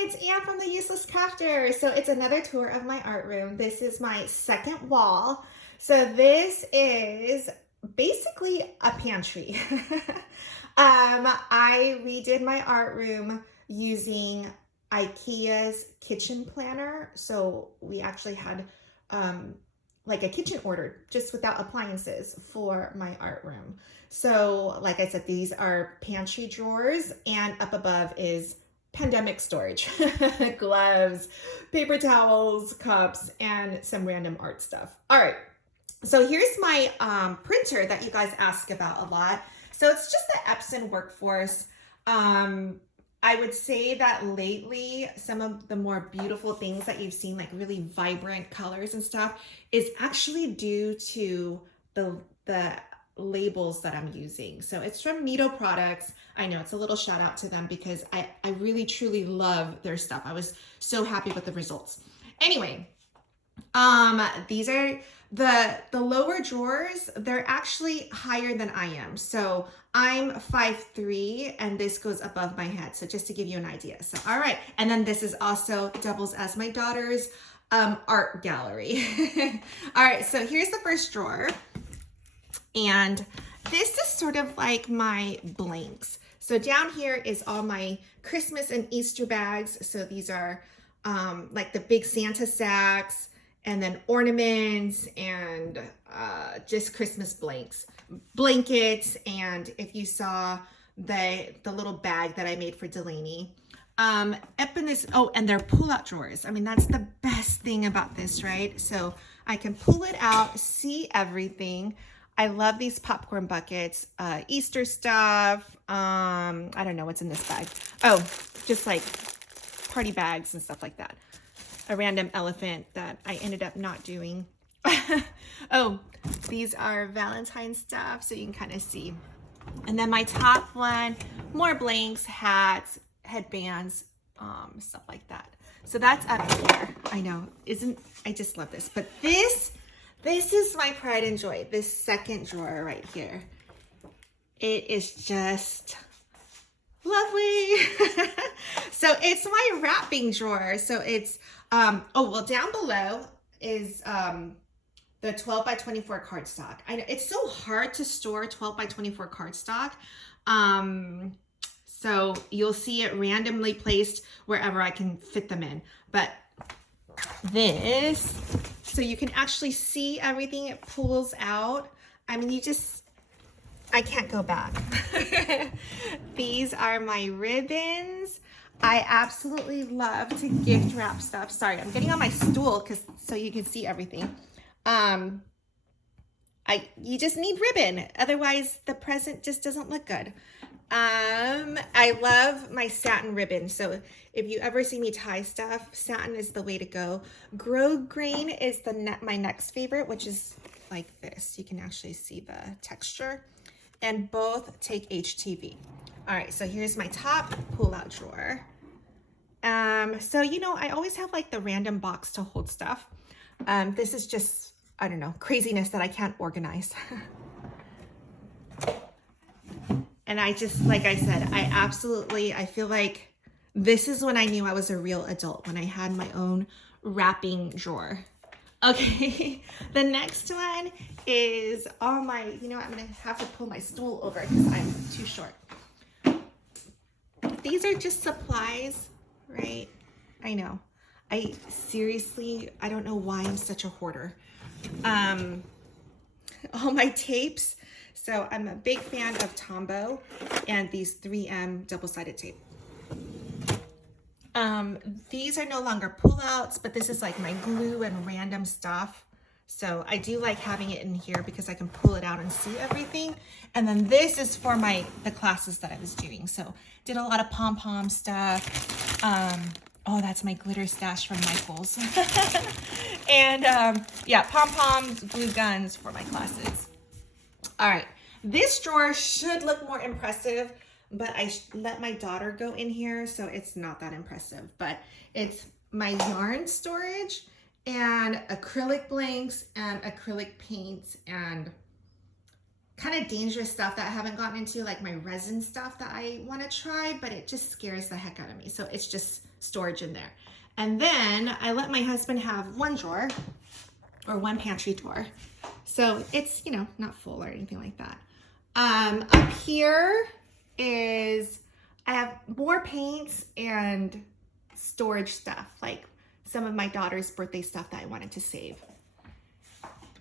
Hi, it's Anne from the Useless Crafter. So it's another tour of my art room. This is my second wall. So this is basically a pantry. I redid my art room using IKEA's kitchen planner. So we actually had like a kitchen ordered just without appliances for my art room. So like I said, these are pantry drawers, and up above is pandemic storage, gloves, paper towels, cups, and some random art stuff. All right, so here's my printer that you guys ask about a lot. So it's just the Epson Workforce. I would say that lately, some of the more beautiful things that you've seen, like really vibrant colors and stuff, is actually due to the labels that I'm using. So it's from Mito Products. I know it's a little shout out to them because I really truly love their stuff. I was so happy with the results. Anyway, these are the lower drawers. They're actually higher than I am. So I'm 5'3" and this goes above my head. So just to give you an idea. So, all right. And then this is also doubles as my daughter's art gallery. All right. So here's the first drawer. And this is sort of like my blanks. So down here is all my Christmas and Easter bags. So these are like the big Santa sacks, and then ornaments, and just Christmas blankets. And if you saw the little bag that I made for Delaney, up in this, oh, and they're pull-out drawers. I mean, that's the best thing about this, right? So I can pull it out, see everything. I love these popcorn buckets, Easter stuff. I don't know what's in this bag. Oh, just like party bags and stuff like that. A random elephant that I ended up not doing. Oh, these are Valentine stuff, so you can kind of see. And then my top one, more blanks, hats, headbands, stuff like that. So that's up here. I know, I just love this. But this is my pride and joy, this second drawer right here. It is just lovely. So it's my wrapping drawer. So it's, oh, well, down below is the 12 by 24 cardstock. I know it's so hard to store 12 by 24 cardstock. So you'll see it randomly placed wherever I can fit them in. But this, so you can actually see everything. It pulls out. I mean, I can't go back. These are my ribbons. I absolutely love to gift wrap stuff. Sorry, I'm getting on my stool so you can see everything. You just need ribbon. Otherwise, the present just doesn't look good. I love my satin ribbon. So if you ever see me tie stuff, satin is the way to go. Grove grain is my next favorite, which is like this. You can actually see the texture, and both take HTV. All right, so here's my top pull-out drawer. So, you know, I always have like the random box to hold stuff. This is just, I don't know, craziness that I can't organize. And I just, like I said, I feel like this is when I knew I was a real adult, when I had my own wrapping drawer. Okay, the next one is all my, you know, I'm gonna have to pull my stool over because I'm too short. These are just supplies, right? I know. I don't know why I'm such a hoarder. All my tapes. So I'm a big fan of Tombow and these 3M double-sided tape. These are no longer pullouts, but this is like my glue and random stuff. So I do like having it in here because I can pull it out and see everything. And then this is for the classes that I was doing. So did a lot of pom-pom stuff. Oh, that's my glitter stash from Michael's. And yeah, pom-poms, glue guns for my classes. All right, this drawer should look more impressive, but I let my daughter go in here, so it's not that impressive. But it's my yarn storage and acrylic blanks and acrylic paints and kind of dangerous stuff that I haven't gotten into, like my resin stuff that I want to try, but it just scares the heck out of me. So it's just storage in there. And then I let my husband have one drawer or one pantry drawer. So it's, you know, not full or anything like that. Up here is, I have more paints and storage stuff, like some of my daughter's birthday stuff that I wanted to save.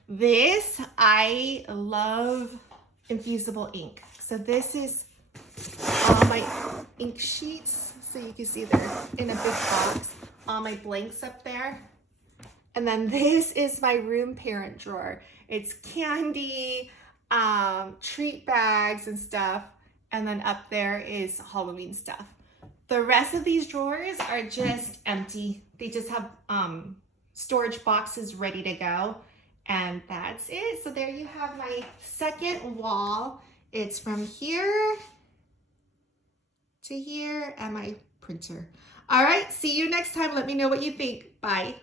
This, I love infusible ink. So this is all my ink sheets. So you can see they're in a big box. All my blanks up there. And then this is my room parent drawer. It's candy, treat bags and stuff. And then up there is Halloween stuff. The rest of these drawers are just empty. They just have storage boxes ready to go. And that's it. So there you have my second wall. It's from here to here and my printer. All right, see you next time. Let me know what you think. Bye.